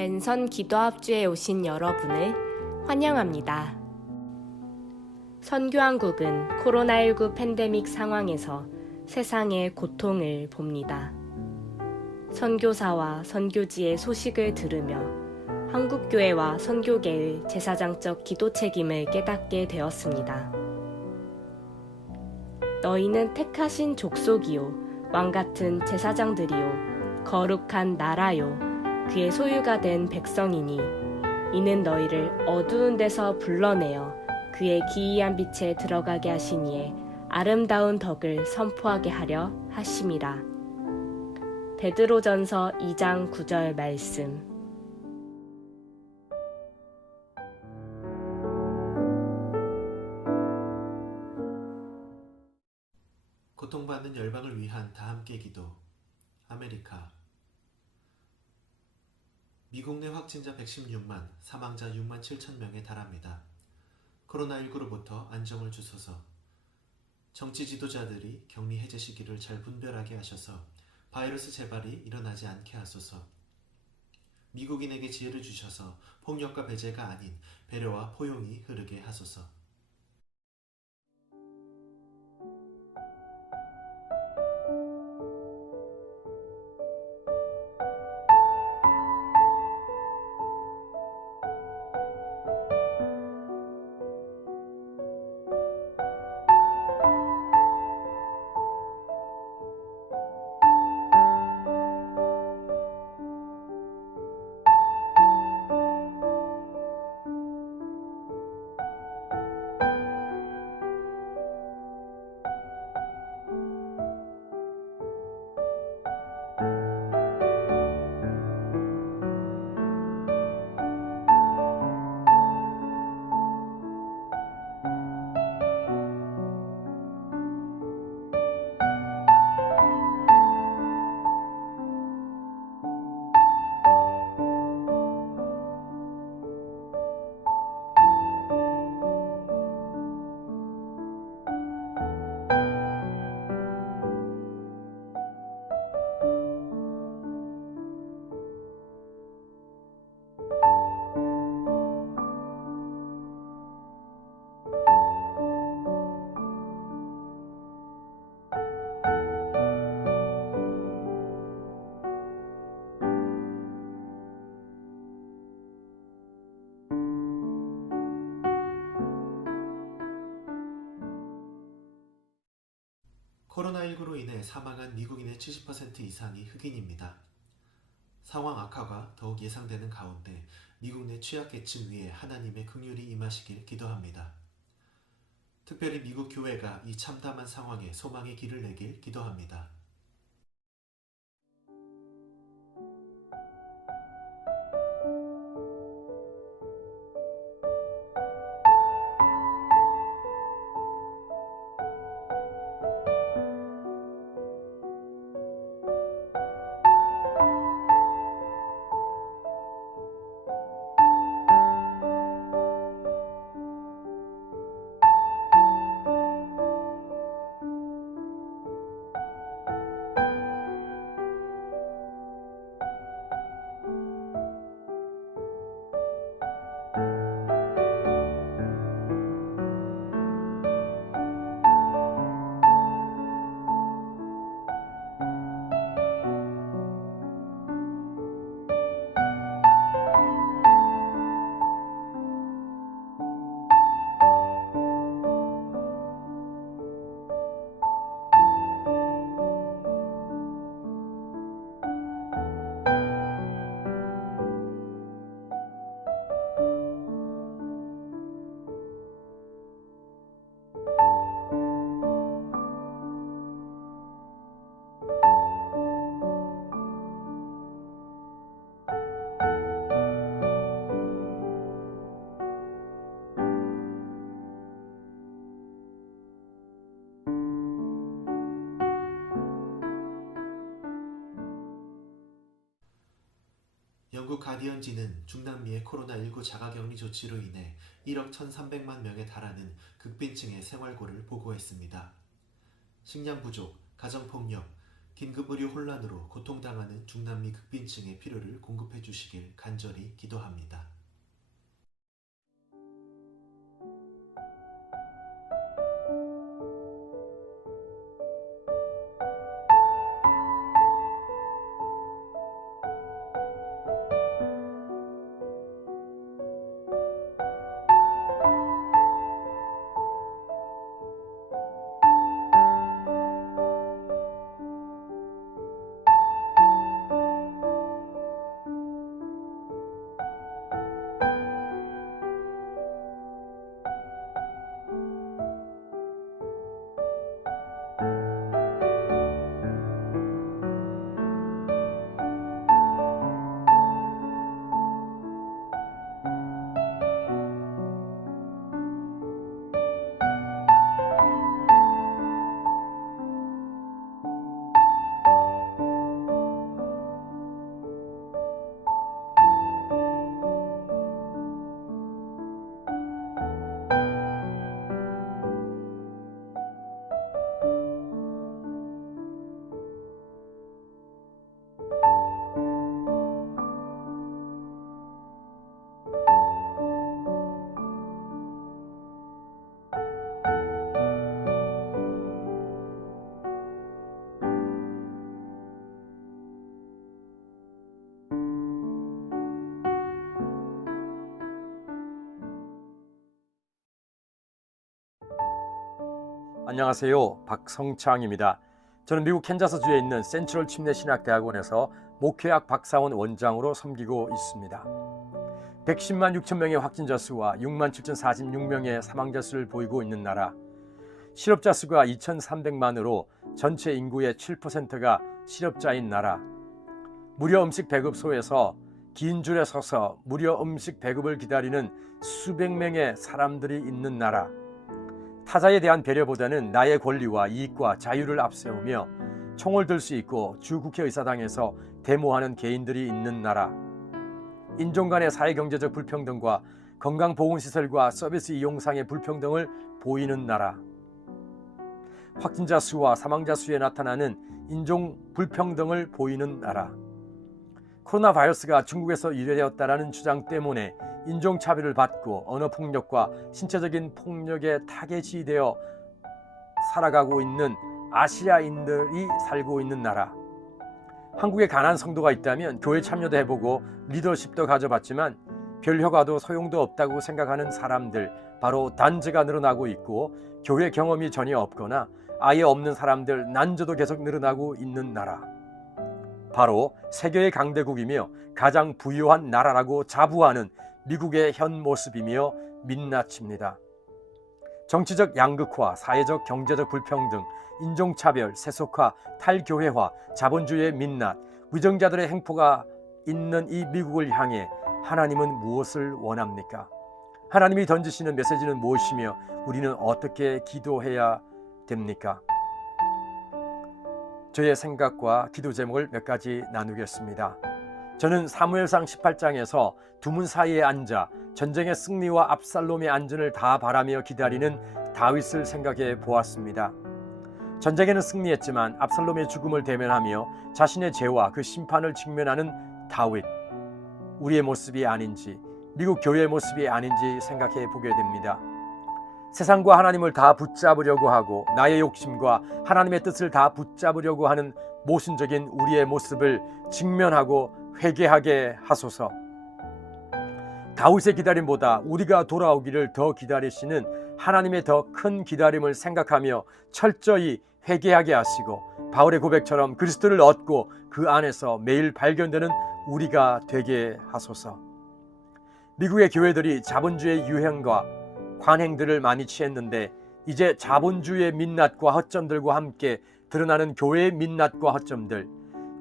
랜선 기도합주에 오신 여러분을 환영합니다. 선교한국은 코로나19 팬데믹 상황에서 세상의 고통을 봅니다. 선교사와 선교지의 소식을 들으며 한국교회와 선교계의 제사장적 기도 책임을 깨닫게 되었습니다. 너희는 택하신 족속이요 왕같은 제사장들이요 거룩한 나라요 그의 소유가 된 백성이니 이는 너희를 어두운 데서 불러내어 그의 기이한 빛에 들어가게 하시니에 아름다운 덕을 선포하게 하려 하심이라. 베드로전서 2장 9절 말씀. 고통받는 열방을 위한 다함께 기도. 아메리카. 미국 내 확진자 116만, 사망자 6만 7천 명에 달합니다. 코로나19로부터 안정을 주소서. 정치 지도자들이 격리 해제 시기를 잘 분별하게 하셔서 바이러스 재발이 일어나지 않게 하소서. 미국인에게 지혜를 주셔서 폭력과 배제가 아닌 배려와 포용이 흐르게 하소서. 코로나19로 인해 사망한 미국인의 70% 이상이 흑인입니다. 상황 악화가 더욱 예상되는 가운데 미국 내 취약계층 위에 하나님의 긍휼이 임하시길 기도합니다. 특별히 미국 교회가 이 참담한 상황에 소망의 길을 내길 기도합니다. 영국 가디언지는 중남미의 코로나19 자가격리 조치로 인해 1억 1,300만 명에 달하는 극빈층의 생활고를 보고했습니다. 식량 부족, 가정폭력, 긴급 의료 혼란으로 고통당하는 중남미 극빈층의 필요를 공급해 주시길 간절히 기도합니다. 안녕하세요. 박성창입니다. 저는 미국 캔자스주에 있는 센트럴 침례 신학대학원에서 목회학 박사원 원장으로 섬기고 있습니다. 110만 6천 명의 확진자 수와 6만 7,046명의 사망자 수를 보이고 있는 나라, 실업자 수가 2,300만으로 전체 인구의 7%가 실업자인 나라, 무료 음식 배급소에서 긴 줄에 서서 무료 음식 배급을 기다리는 수백 명의 사람들이 있는 나라, 타자에 대한 배려보다는 나의 권리와 이익과 자유를 앞세우며 총을 들 수 있고 주 국회의사당에서 데모하는 개인들이 있는 나라, 인종 간의 사회경제적 불평등과 건강보건시설과 서비스 이용상의 불평등을 보이는 나라, 확진자 수와 사망자 수에 나타나는 인종 불평등을 보이는 나라, 코로나 바이러스가 중국에서 유래되었다라는 주장 때문에 인종차별을 받고 언어폭력과 신체적인 폭력에 타겟이 되어 살아가고 있는 아시아인들이 살고 있는 나라, 한국에 가난한 성도가 있다면 교회 참여도 해보고 리더십도 가져봤지만 별 효과도 소용도 없다고 생각하는 사람들, 바로 단죄가 늘어나고 있고 교회 경험이 전혀 없거나 아예 없는 사람들, 난조도 계속 늘어나고 있는 나라, 바로 세계의 강대국이며 가장 부유한 나라라고 자부하는 미국의 현 모습이며 민낯입니다. 정치적 양극화, 사회적 경제적 불평등, 인종차별, 세속화, 탈교회화, 자본주의의 민낯, 위정자들의 행포가 있는 이 미국을 향해 하나님은 무엇을 원합니까? 하나님이 던지시는 메시지는 무엇이며 우리는 어떻게 기도해야 됩니까? 저의 생각과 기도 제목을 몇 가지 나누겠습니다. 저는 사무엘상 18장에서 두문 사이에 앉아 전쟁의 승리와 압살롬의 안전을 다 바라며 기다리는 다윗을 생각해 보았습니다. 전쟁에는 승리했지만 압살롬의 죽음을 대면하며 자신의 죄와 그 심판을 직면하는 다윗, 우리의 모습이 아닌지, 미국 교회의 모습이 아닌지 생각해 보게 됩니다. 세상과 하나님을 다 붙잡으려고 하고 나의 욕심과 하나님의 뜻을 다 붙잡으려고 하는 모순적인 우리의 모습을 직면하고 회개하게 하소서. 다윗의 기다림보다 우리가 돌아오기를 더 기다리시는 하나님의 더 큰 기다림을 생각하며 철저히 회개하게 하시고 바울의 고백처럼 그리스도를 얻고 그 안에서 매일 발견되는 우리가 되게 하소서. 미국의 교회들이 자본주의 유행과 관행들을 많이 취했는데 이제 자본주의의 민낯과 허점들과 함께 드러나는 교회의 민낯과 허점들,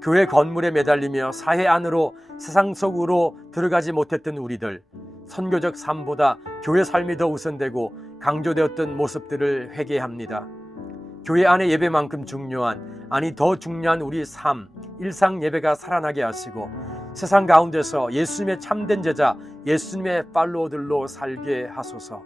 교회 건물에 매달리며 사회 안으로 세상 속으로 들어가지 못했던 우리들, 선교적 삶보다 교회 삶이 더 우선되고 강조되었던 모습들을 회개합니다. 교회 안의 예배만큼 중요한, 아니 더 중요한 우리 삶, 일상 예배가 살아나게 하시고 세상 가운데서 예수님의 참된 제자, 예수님의 팔로워들로 살게 하소서.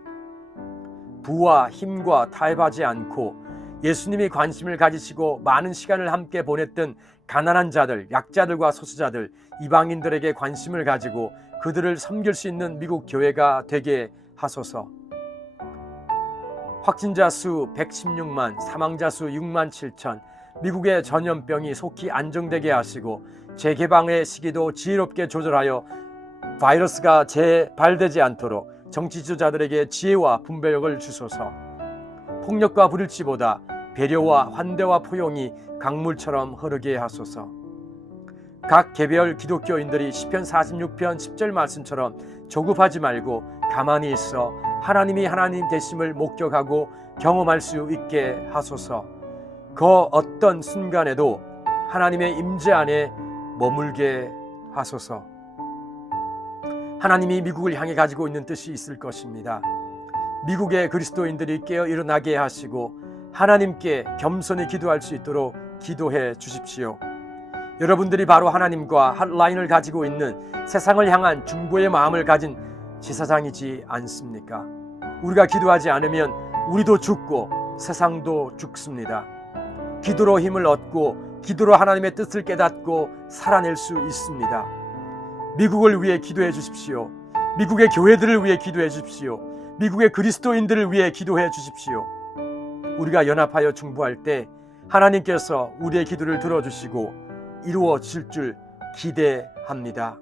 부와 힘과 타협하지 않고 예수님이 관심을 가지시고 많은 시간을 함께 보냈던 가난한 자들, 약자들과 소수자들, 이방인들에게 관심을 가지고 그들을 섬길 수 있는 미국 교회가 되게 하소서. 확진자 수 116만, 사망자 수 6만 7천, 미국의 전염병이 속히 안정되게 하시고 재개방의 시기도 지혜롭게 조절하여 바이러스가 재발되지 않도록 정치 지도자들에게 지혜와 분별력을 주소서. 폭력과 불일치보다 배려와 환대와 포용이 강물처럼 흐르게 하소서. 각 개별 기독교인들이 시편 46편 10절 말씀처럼 조급하지 말고 가만히 있어 하나님이 하나님 되심을 목격하고 경험할 수 있게 하소서. 그 어떤 순간에도 하나님의 임재 안에 머물게 하소서. 하나님이 미국을 향해 가지고 있는 뜻이 있을 것입니다. 미국의 그리스도인들이 깨어 일어나게 하시고 하나님께 겸손히 기도할 수 있도록 기도해 주십시오. 여러분들이 바로 하나님과 핫라인을 가지고 있는 세상을 향한 중보의 마음을 가진 제사장이지 않습니까? 우리가 기도하지 않으면 우리도 죽고 세상도 죽습니다. 기도로 힘을 얻고 기도로 하나님의 뜻을 깨닫고 살아낼 수 있습니다. 미국을 위해 기도해 주십시오. 미국의 교회들을 위해 기도해 주십시오. 미국의 그리스도인들을 위해 기도해 주십시오. 우리가 연합하여 중보할 때 하나님께서 우리의 기도를 들어주시고 이루어질 줄 기대합니다.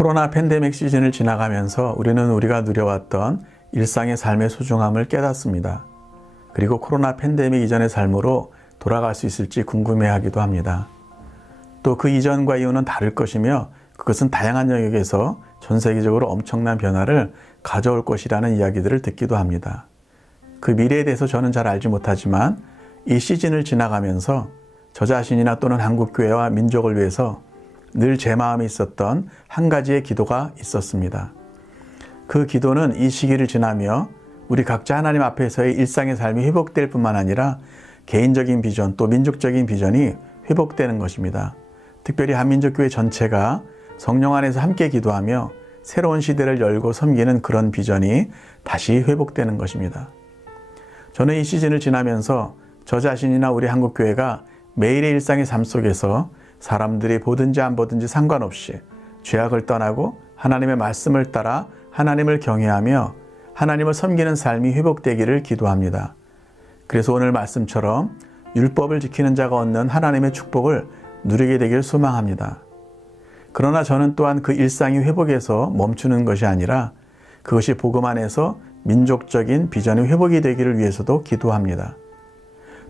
코로나 팬데믹 시즌을 지나가면서 우리는 우리가 누려왔던 일상의 삶의 소중함을 깨닫습니다. 그리고 코로나 팬데믹 이전의 삶으로 돌아갈 수 있을지 궁금해하기도 합니다. 또 그 이전과 이후는 다를 것이며 그것은 다양한 영역에서 전 세계적으로 엄청난 변화를 가져올 것이라는 이야기들을 듣기도 합니다. 그 미래에 대해서 저는 잘 알지 못하지만 이 시즌을 지나가면서 저 자신이나 또는 한국교회와 민족을 위해서 늘 제 마음에 있었던 한 가지의 기도가 있었습니다. 그 기도는 이 시기를 지나며 우리 각자 하나님 앞에서의 일상의 삶이 회복될 뿐만 아니라 개인적인 비전 또 민족적인 비전이 회복되는 것입니다. 특별히 한민족교회 전체가 성령 안에서 함께 기도하며 새로운 시대를 열고 섬기는 그런 비전이 다시 회복되는 것입니다. 저는 이 시즌을 지나면서 저 자신이나 우리 한국교회가 매일의 일상의 삶 속에서 사람들이 보든지 안 보든지 상관없이 죄악을 떠나고 하나님의 말씀을 따라 하나님을 경외하며 하나님을 섬기는 삶이 회복되기를 기도합니다. 그래서 오늘 말씀처럼 율법을 지키는 자가 얻는 하나님의 축복을 누리게 되길 소망합니다. 그러나 저는 또한 그 일상이 회복해서 멈추는 것이 아니라 그것이 복음 안에서 민족적인 비전의 회복이 되기를 위해서도 기도합니다.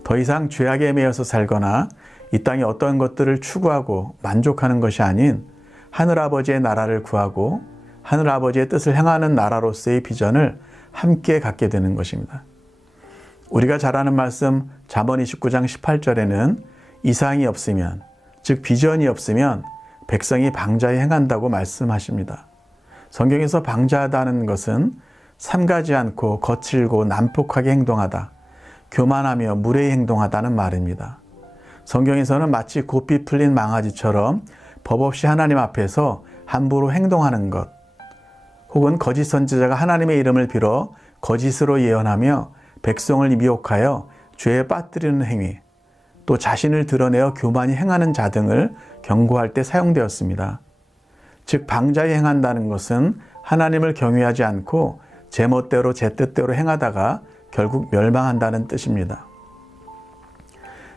더 이상 죄악에 매여서 살거나 이 땅에 어떤 것들을 추구하고 만족하는 것이 아닌 하늘아버지의 나라를 구하고 하늘아버지의 뜻을 행하는 나라로서의 비전을 함께 갖게 되는 것입니다. 우리가 잘 아는 말씀 잠언 29장 18절에는 이상이 없으면, 즉 비전이 없으면 백성이 방자히 행한다고 말씀하십니다. 성경에서 방자하다는 것은 삼가지 않고 거칠고 난폭하게 행동하다, 교만하며 무례히 행동하다는 말입니다. 성경에서는 마치 고삐 풀린 망아지처럼 법 없이 하나님 앞에서 함부로 행동하는 것, 혹은 거짓 선지자가 하나님의 이름을 빌어 거짓으로 예언하며 백성을 미혹하여 죄에 빠뜨리는 행위, 또 자신을 드러내어 교만히 행하는 자 등을 경고할 때 사용되었습니다. 즉 방자히 행한다는 것은 하나님을 경외하지 않고 제멋대로 제 뜻대로 행하다가 결국 멸망한다는 뜻입니다.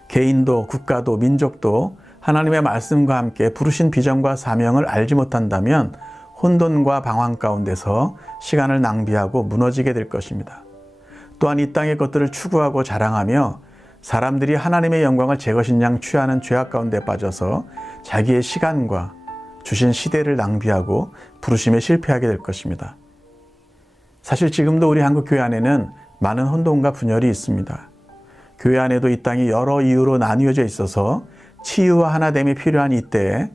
개인도 국가도 민족도 하나님의 말씀과 함께 부르신 비전과 사명을 알지 못한다면 혼돈과 방황 가운데서 시간을 낭비하고 무너지게 될 것입니다. 또한 이 땅의 것들을 추구하고 자랑하며 사람들이 하나님의 영광을 제 것인 양 취하는 죄악 가운데 빠져서 자기의 시간과 주신 시대를 낭비하고 부르심에 실패하게 될 것입니다. 사실 지금도 우리 한국교회 안에는 많은 혼돈과 분열이 있습니다. 교회 안에도 이 땅이 여러 이유로 나뉘어져 있어서 치유와 하나됨이 필요한 이때에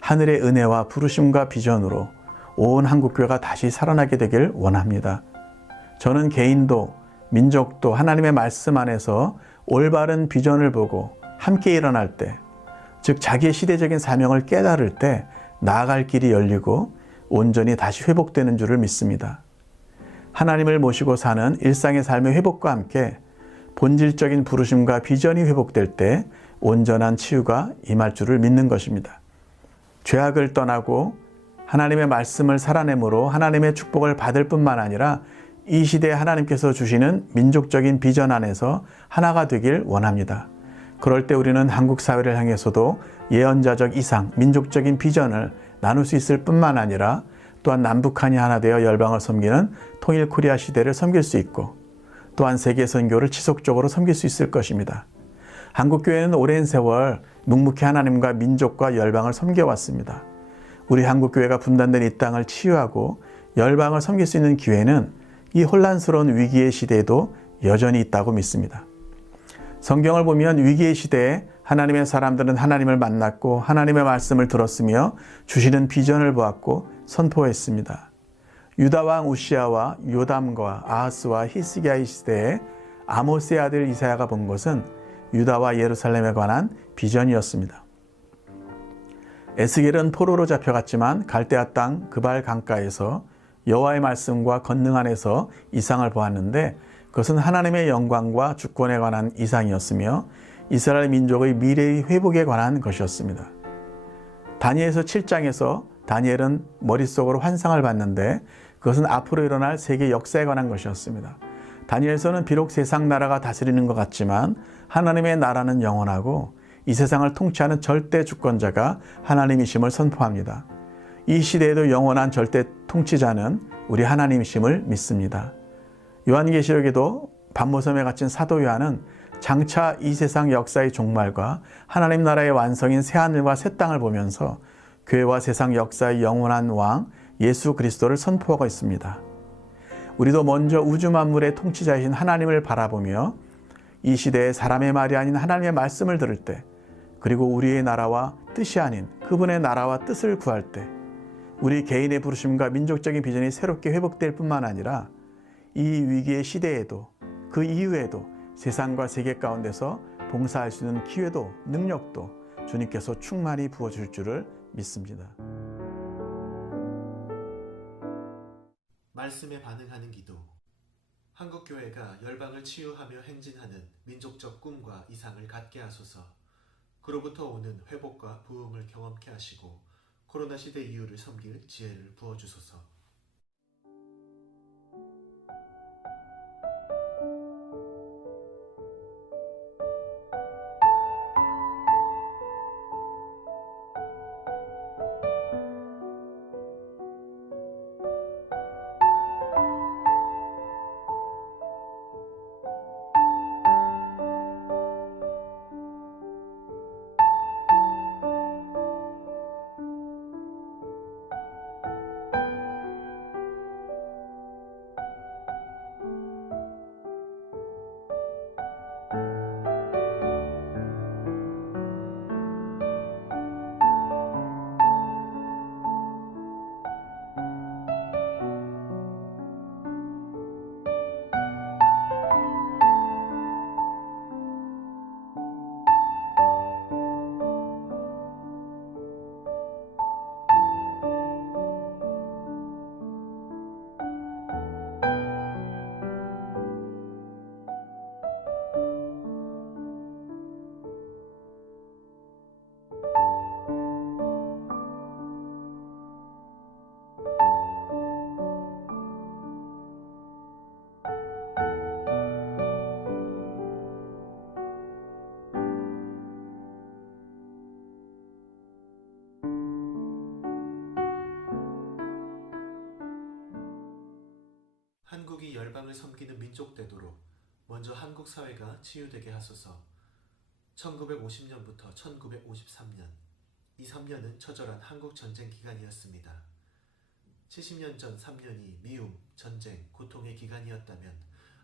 하늘의 은혜와 부르심과 비전으로 온 한국교회가 다시 살아나게 되길 원합니다. 저는 개인도 민족도 하나님의 말씀 안에서 올바른 비전을 보고 함께 일어날 때, 즉 자기의 시대적인 사명을 깨달을 때 나아갈 길이 열리고 온전히 다시 회복되는 줄을 믿습니다. 하나님을 모시고 사는 일상의 삶의 회복과 함께 본질적인 부르심과 비전이 회복될 때 온전한 치유가 임할 줄을 믿는 것입니다. 죄악을 떠나고 하나님의 말씀을 살아내므로 하나님의 축복을 받을 뿐만 아니라 이 시대에 하나님께서 주시는 민족적인 비전 안에서 하나가 되길 원합니다. 그럴 때 우리는 한국 사회를 향해서도 예언자적 이상, 민족적인 비전을 나눌 수 있을 뿐만 아니라 또한 남북한이 하나 되어 열방을 섬기는 통일 코리아 시대를 섬길 수 있고 또한 세계 선교를 지속적으로 섬길 수 있을 것입니다. 한국교회는 오랜 세월 묵묵히 하나님과 민족과 열방을 섬겨왔습니다. 우리 한국교회가 분단된 이 땅을 치유하고 열방을 섬길 수 있는 기회는 이 혼란스러운 위기의 시대에도 여전히 있다고 믿습니다. 성경을 보면 위기의 시대에 하나님의 사람들은 하나님을 만났고 하나님의 말씀을 들었으며 주시는 비전을 보았고 선포했습니다. 유다 왕 우시아와 요담과 아하스와 히스기야의 시대에 아모스의 아들 이사야가 본 것은 유다와 예루살렘에 관한 비전이었습니다. 에스겔은 포로로 잡혀갔지만 갈대아 땅 그발 강가에서 여호와의 말씀과 권능 안에서 이상을 보았는데 그것은 하나님의 영광과 주권에 관한 이상이었으며 이스라엘 민족의 미래의 회복에 관한 것이었습니다. 다니엘서 7장에서 다니엘은 머릿속으로 환상을 봤는데 그것은 앞으로 일어날 세계 역사에 관한 것이었습니다. 다니엘서는 비록 세상 나라가 다스리는 것 같지만 하나님의 나라는 영원하고 이 세상을 통치하는 절대 주권자가 하나님이심을 선포합니다. 이 시대에도 영원한 절대 통치자는 우리 하나님이심을 믿습니다. 요한계시록에도 반모섬에 갇힌 사도 요한은 장차 이 세상 역사의 종말과 하나님 나라의 완성인 새하늘과 새 땅을 보면서 교회와 세상 역사의 영원한 왕 예수 그리스도를 선포하고 있습니다. 우리도 먼저 우주 만물의 통치자이신 하나님을 바라보며 이 시대에 사람의 말이 아닌 하나님의 말씀을 들을 때, 그리고 우리의 나라와 뜻이 아닌 그분의 나라와 뜻을 구할 때 우리 개인의 부르심과 민족적인 비전이 새롭게 회복될 뿐만 아니라 이 위기의 시대에도 그 이후에도 세상과 세계 가운데서 봉사할 수 있는 기회도 능력도 주님께서 충만히 부어줄 줄을 믿습니다. 말씀에 반응하는 기도. 한국교회가 열방을 치유하며 행진하는 민족적 꿈과 이상을 갖게 하소서. 그로부터 오는 회복과 부흥을 경험케 하시고 코로나 시대 이후를 섬길 지혜를 부어주소서. 한국이 열방을 섬기는 민족 되도록 먼저 한국 사회가 치유되게 하소서. 1950년부터 1953년, 이 3년은 처절한 한국 전쟁 기간이었습니다. 70년 전 3년이 미움, 전쟁, 고통의 기간이었다면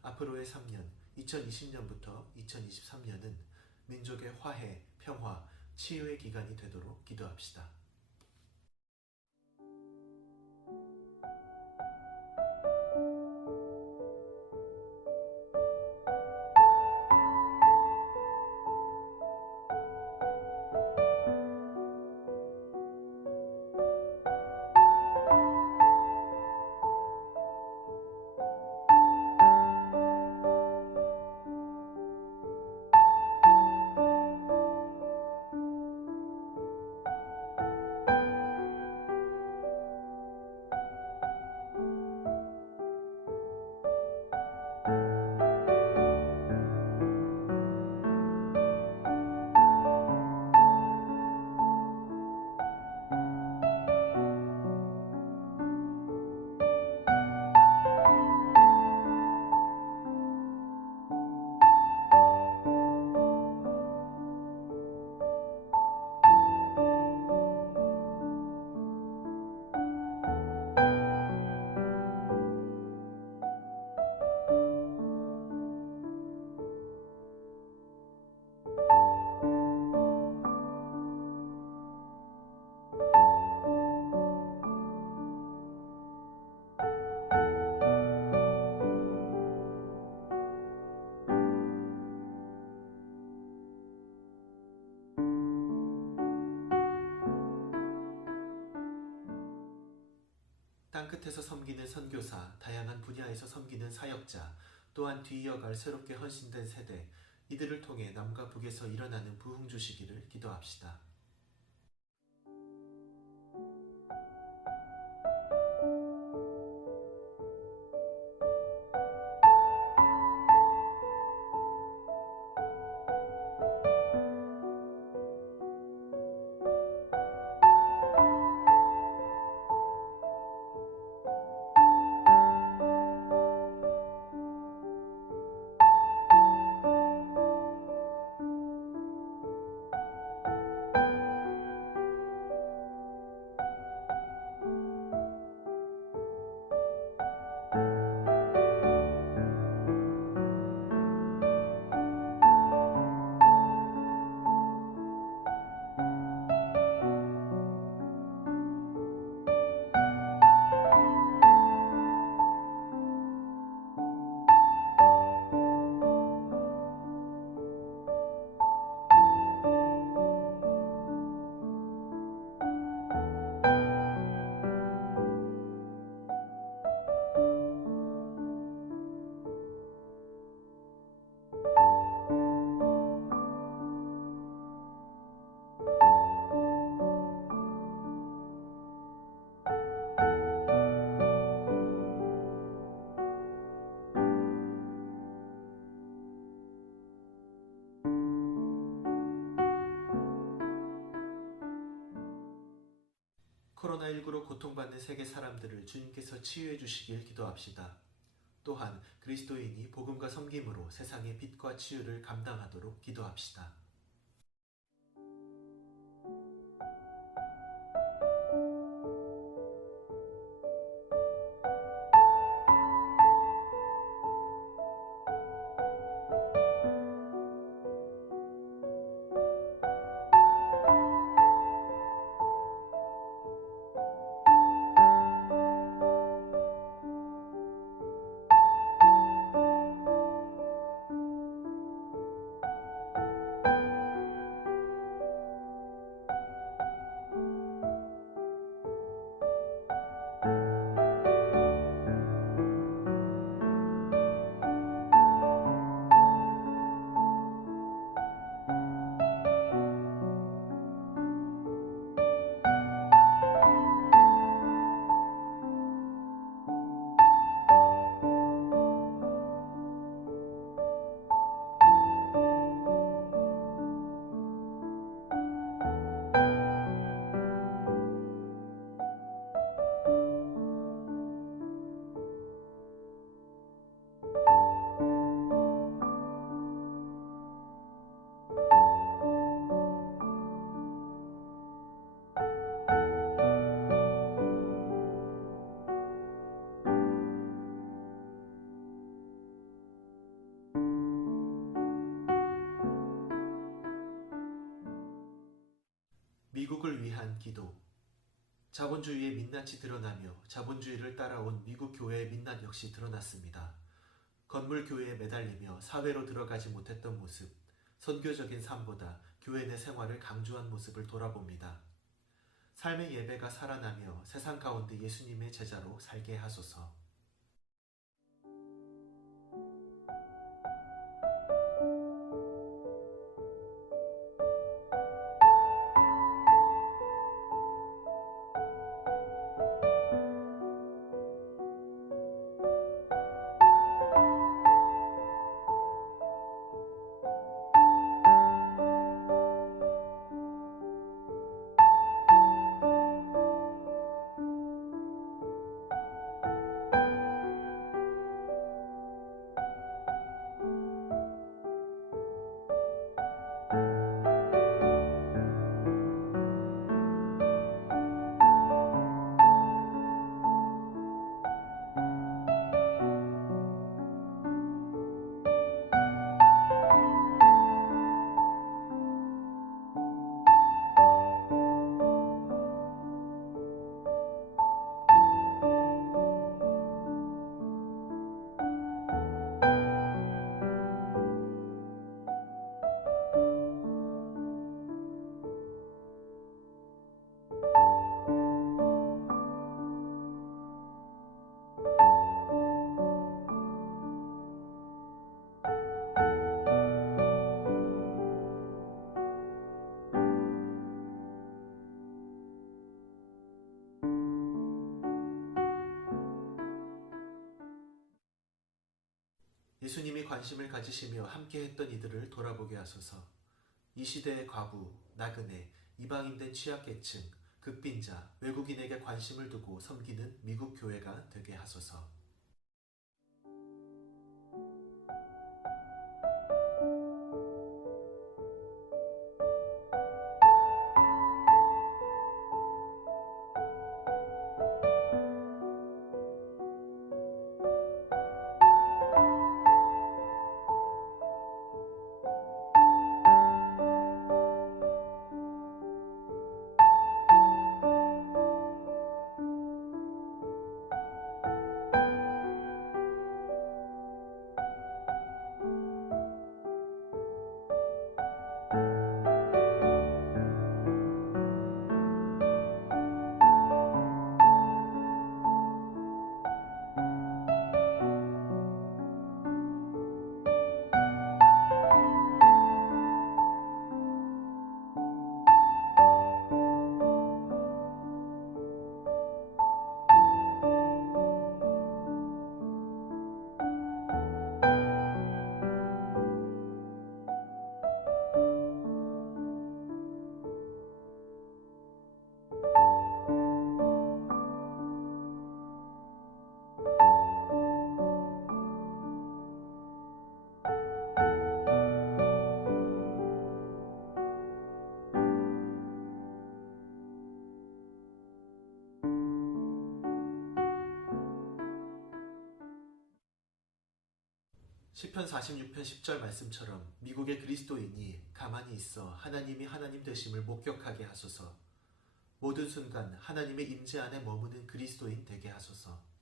앞으로의 3년, 2020년부터 2023년은 민족의 화해, 평화, 치유의 기간이 되도록 기도합시다. 땅끝에서 섬기는 선교사, 다양한 분야에서 섬기는 사역자, 또한 뒤이어갈 새롭게 헌신된 세대, 이들을 통해 남과 북에서 일어나는 부흥 주시기를 기도합시다. 코로나19로 고통받는 세계 사람들을 주님께서 치유해 주시길 기도합시다. 또한 그리스도인이 복음과 섬김으로 세상의 빛과 치유를 감당하도록 기도합시다. 미국을 위한 기도. 자본주의의 민낯이 드러나며 자본주의를 따라온 미국 교회의 민낯 역시 드러났습니다. 건물 교회에 매달리며 사회로 들어가지 못했던 모습, 선교적인 삶보다 교회 내 생활을 강조한 모습을 돌아봅니다. 삶의 예배가 살아나며 세상 가운데 예수님의 제자로 살게 하소서. 예수님이 관심을 가지시며 함께했던 이들을 돌아보게 하소서. 이 시대의 과부, 나그네, 이방인된 취약계층, 극빈자, 외국인에게 관심을 두고 섬기는 미국 교회가 되게 하소서. 시편 46편 10절 말씀처럼 미국의 그리스도인이 가만히 있어 하나님이 하나님 되심을 목격하게 하소서. 모든 순간 하나님의 임재 안에 머무는 그리스도인 되게 하소서.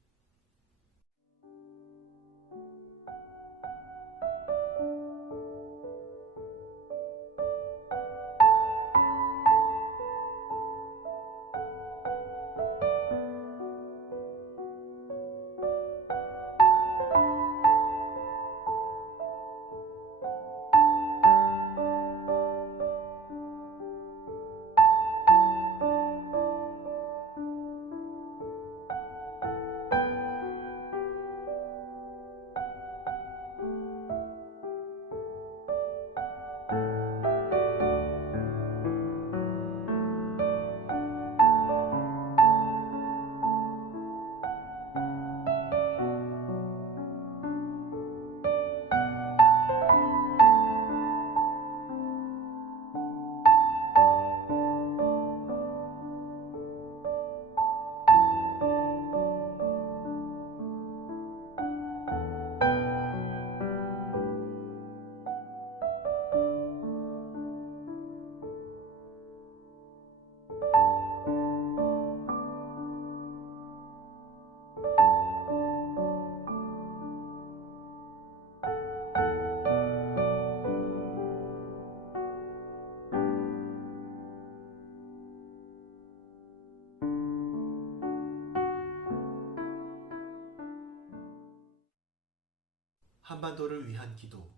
한반도를 위한 기도.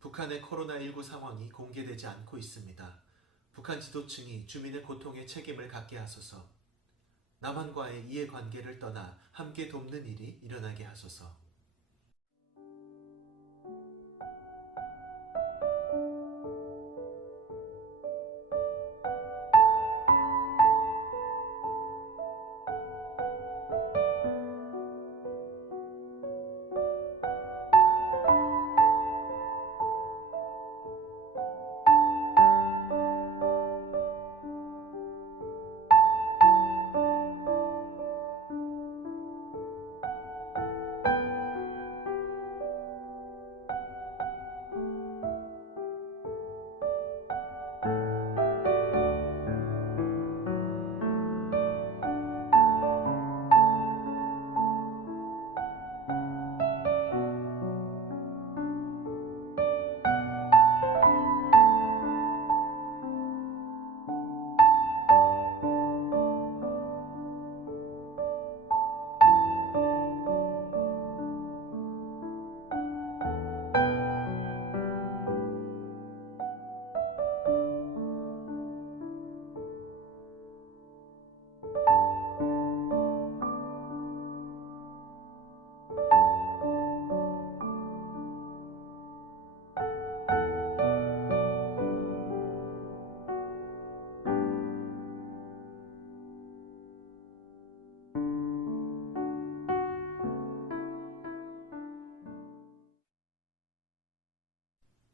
북한의 코로나19 상황이 공개되지 않고 있습니다. 북한 지도층이 주민의 고통에 책임을 갖게 하소서. 남한과의 이해관계를 떠나 함께 돕는 일이 일어나게 하소서.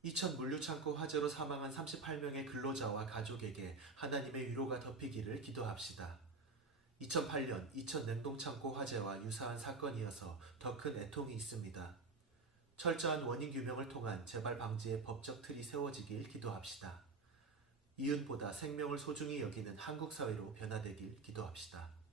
이천 물류창고 화재로 사망한 38명의 근로자와 가족에게 하나님의 위로가 덮이기를 기도합시다. 2008년 이천 냉동창고 화재와 유사한 사건이어서 더 큰 애통이 있습니다. 철저한 원인 규명을 통한 재발 방지의 법적 틀이 세워지길 기도합시다. 이웃보다 생명을 소중히 여기는 한국 사회로 변화되길 기도합시다.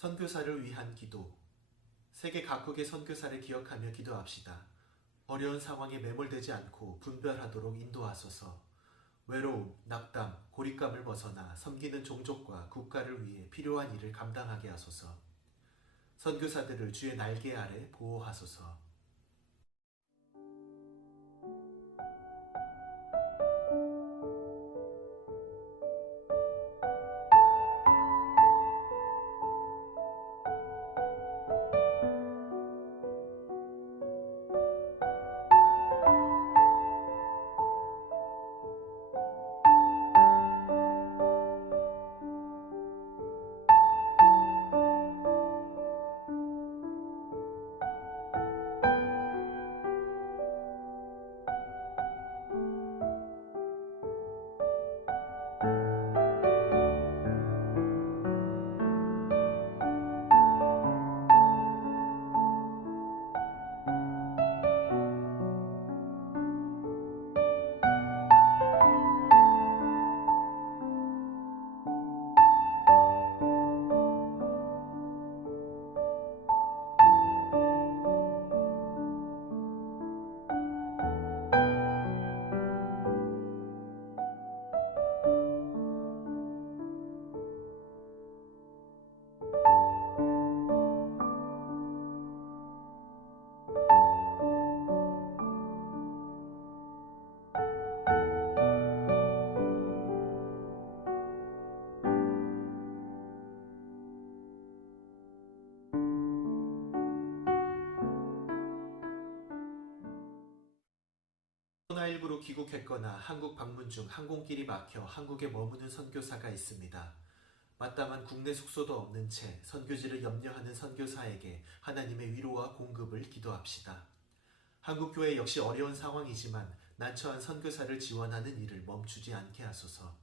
선교사를 위한 기도. 세계 각국의 선교사를 기억하며 기도합시다. 어려운 상황에 매몰되지 않고 분별하도록 인도하소서. 외로움, 낙담, 고립감을 벗어나 섬기는 종족과 국가를 위해 필요한 일을 감당하게 하소서. 선교사들을 주의 날개 아래 보호하소서. 코로나19로 귀국했거나 한국 방문 중 항공길이 막혀 한국에 머무는 선교사가 있습니다. 마땅한 국내 숙소도 없는 채 선교지를 염려하는 선교사에게 하나님의 위로와 공급을 기도합시다. 한국교회 역시 어려운 상황이지만 난처한 선교사를 지원하는 일을 멈추지 않게 하소서.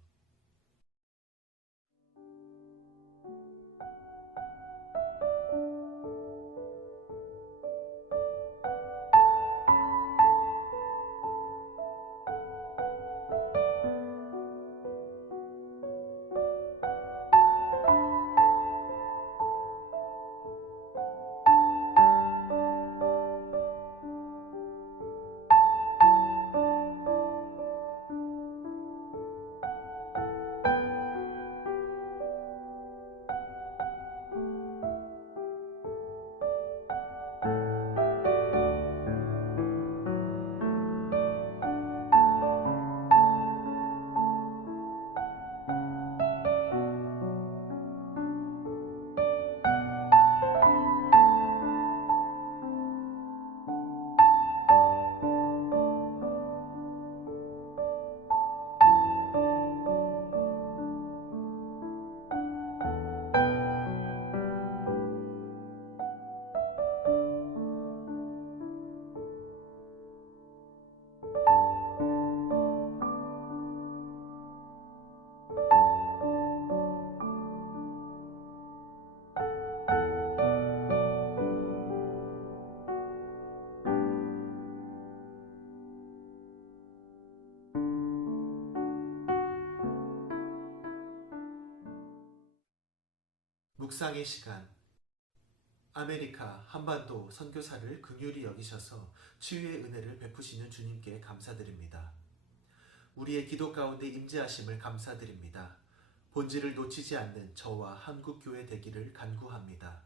묵상의 시간. 아메리카 한반도 선교사를 긍휼히 여기셔서 치유의 은혜를 베푸시는 주님께 감사드립니다. 우리의 기도 가운데 임재하심을 감사드립니다. 본질을 놓치지 않는 저와 한국교회 되기를 간구합니다.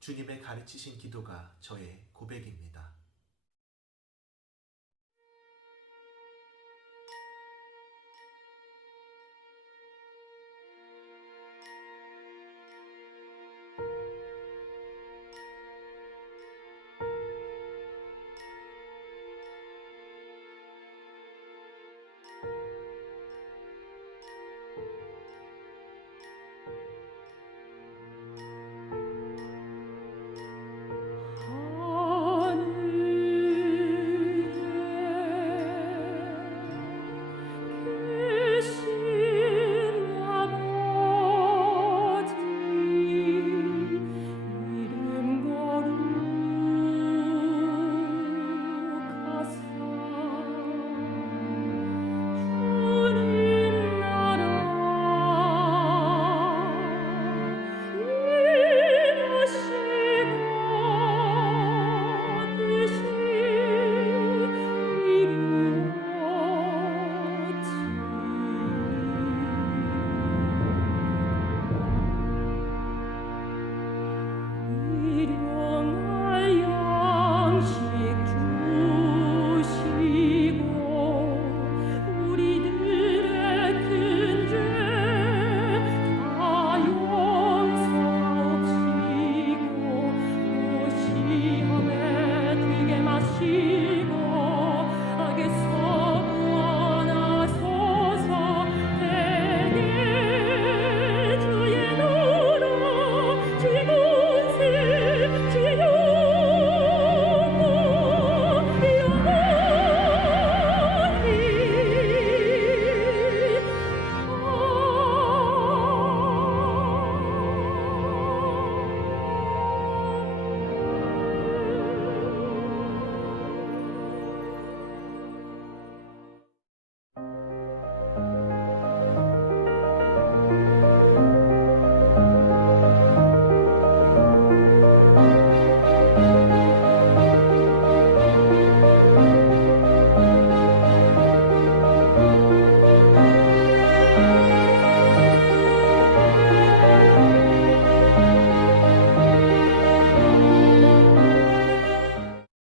주님의 가르치신 기도가 저의 고백입니다.